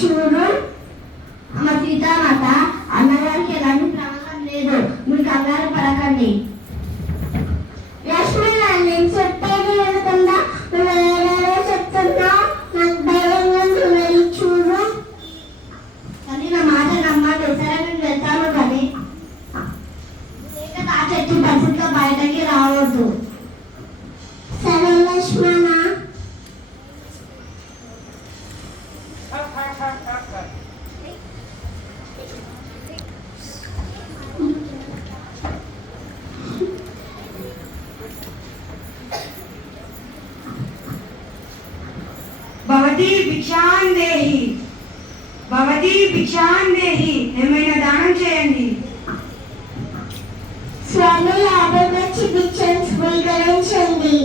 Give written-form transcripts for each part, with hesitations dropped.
చూడు అమ్మ సీతామాత, అన్నగారికి ఎలాంటి ప్రమాదం లేదు, మీరు కంగారు పడకండి. లక్ష్మణ, నేను చెప్పేది వినకుండా నువ్వు చెప్తున్నా, నాకు ధైర్యంగా వెళ్ళి చూడు. కానీ నా మాట నమ్మండి, సరే నేను వెళ్తాను. కానీ ఆ చెట్టు పరిస్థితిగా బయటకి రావద్దు. సరే లక్ష్మణ. భవతి భిక్షాందేహి, భవతి భిక్షాందేహి, ఏమైనా దానం చేయండి. స్వామి, లాభం వచ్చి భిక్షను స్వీకరించండి.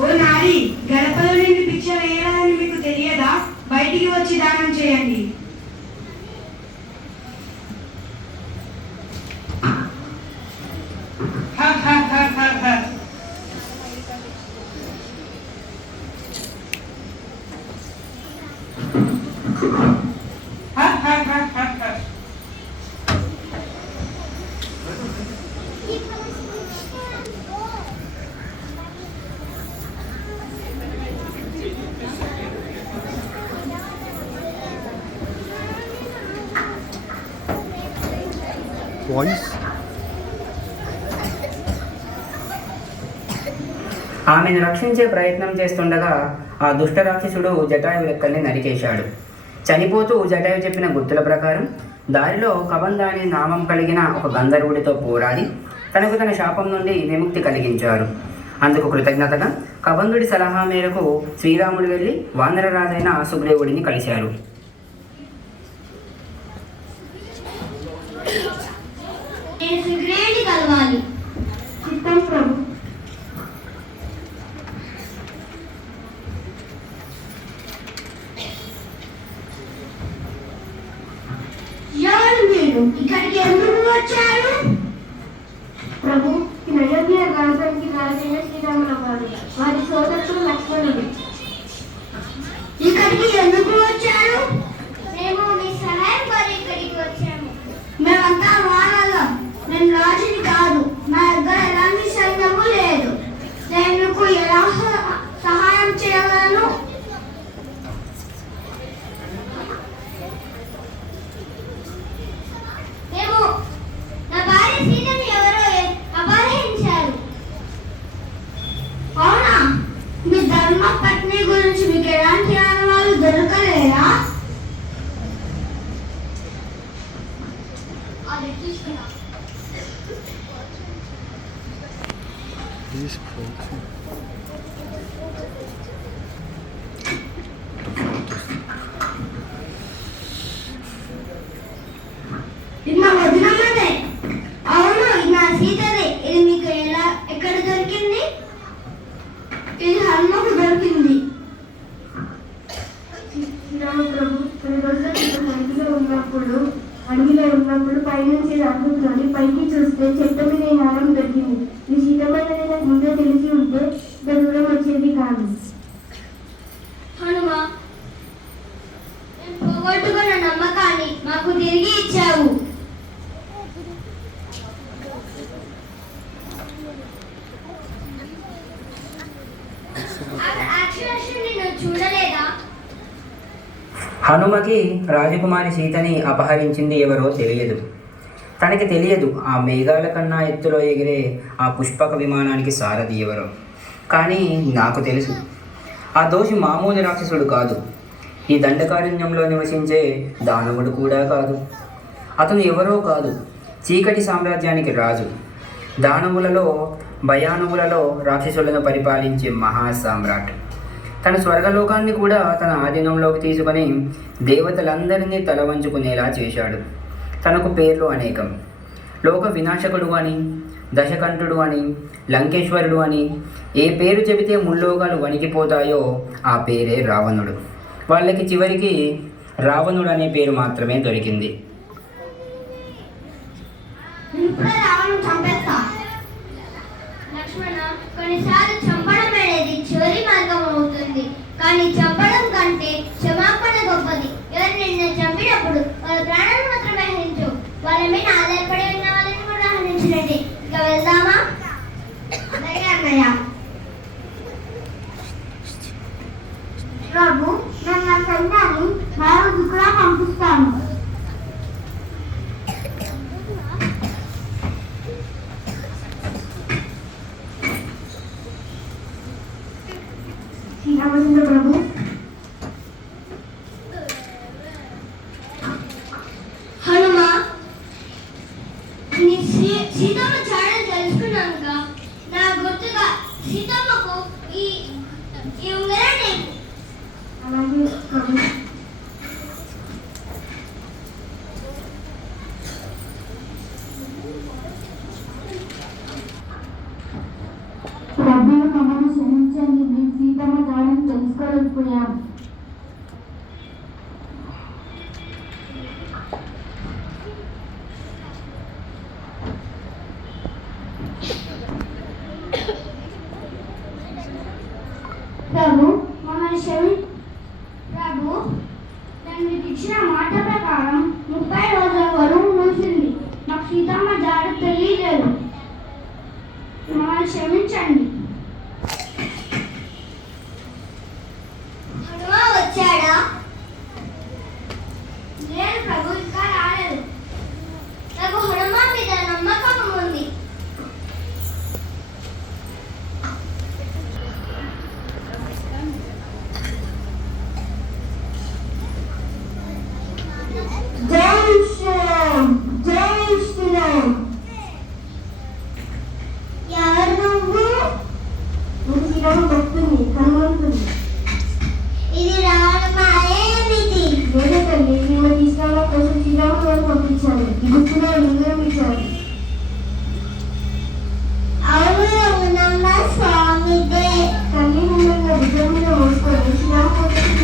ఓ నారి, గడపలో నుండి భిక్ష వేయాలని మీకు తెలియదా? బయటికి వచ్చి దానం చేయండి. ఆమెను రక్షించే ప్రయత్నం చేస్తుండగా ఆ దుష్ట రాక్షసుడు జటాయు రెక్కల్ని నరికేశాడు. చనిపోతూ జటాయు చెప్పిన గుర్తుల ప్రకారం దారిలో కబంధ అనే నామం కలిగిన ఒక గంధర్వుడితో పోరాడి తనకు తన శాపం నుండి విముక్తి కలిగించారు. అందుకు కృతజ్ఞతగా కబంధుడి సలహా మేరకు శ్రీరాముడు వెళ్ళి వానరరాజైన సుగ్రీవుడిని కలిశారు. ఇక్కడికి ఎందుకు వచ్చారు? ప్రభు, అయోధ్య రాజానికి రాజైన శ్రీరాముల వారు, వారి సోదరుడు లక్ష్మణుడు. ఇక్కడికి ఎందుకు వచ్చారు? మేము మీ సహాయం కోరి ఇక్కడికి వచ్చాము. మేమంతా వానరం. నేను రాజుని కాదు, నా దగ్గర ఎలాంటి సైన్యము లేదు. నేను ఎలా సహాయం చేయగలను? పత్ని గురించి మీకు ఎలాంటి ఆనవాళ్ళు దొరకలేదా? ఇది నా వదినమ్మదే. అవును, ఇది నా సీతదే. ఇది మీకు ఎక్కడ దొరికింది? ఇది హనుమకు దొరికింది. ప్రభు, కొన్ని రోజులు అడవిలో ఉన్నప్పుడు పైనుంచి రాకుండాని పైకి చూస్తే చెట్టు మీద హారం దొరికింది. ఈ సీతమైన నాకు ముందే తెలిసి ఉంటే దూరం వచ్చేది కాదు. హనుమ, పోగొట్టుకున్న నమ్మకాన్ని మాకు తిరిగి ఇచ్చావు. హనుమకి రాజకుమారి సీతని అపహరించింది ఎవరో తెలియదు. తనకి తెలియదు ఆ మేఘాల కన్నా ఎత్తులో ఎగిరే ఆ పుష్పక విమానానికి సారథి ఎవరో. కానీ నాకు తెలుసు, ఆ దోషి మామూలు రాక్షసుడు కాదు, ఈ దండకారణ్యంలో నివసించే దానవుడు కూడా కాదు. అతను ఎవరో కాదు, చీకటి సామ్రాజ్యానికి రాజు, దానవులలో భయానవులలో రాక్షసులను పరిపాలించే మహాసామ్రాట్. తన స్వర్గలోకాన్ని కూడా తన ఆధీనంలోకి తీసుకొని దేవతలందరినీ తల వంచుకునేలా చేశాడు. తనకు పేర్లు అనేకం. లోక వినాశకుడు అని, దశకంఠుడు అని, లంకేశ్వరుడు అని, ఏ పేరు చెబితే ముల్లోకాలు వణికిపోతాయో ఆ పేరే రావణుడు. వాళ్ళకి చివరికి రావణుడు అనే పేరు మాత్రమే దొరికింది. కానీ చంపడం కంటే క్షమాపణ గొప్పది. చంపినప్పుడు వాళ్ళ ప్రాణాలు మాత్రమే హరించు, వాళ్ళ మీద ఆధారపడి ఉన్న వాళ్ళని కూడా హరించినట్టు. ఇక వెళ్దామా? అలాగే అన్నయ్య. ప్రభు, నేను నా సైన్యాన్ని మరో దిక్కులా పంపిస్తాను. శ్రీరామచంద్ర ప్రభు, హనుమా, నీ సీతమ్మ చాడలు తెలుసుకున్నానుగా. నా గుర్తుగా సీతమ్మకు ఈ ఉంగరాన్ని. అలాగే ప్రభు.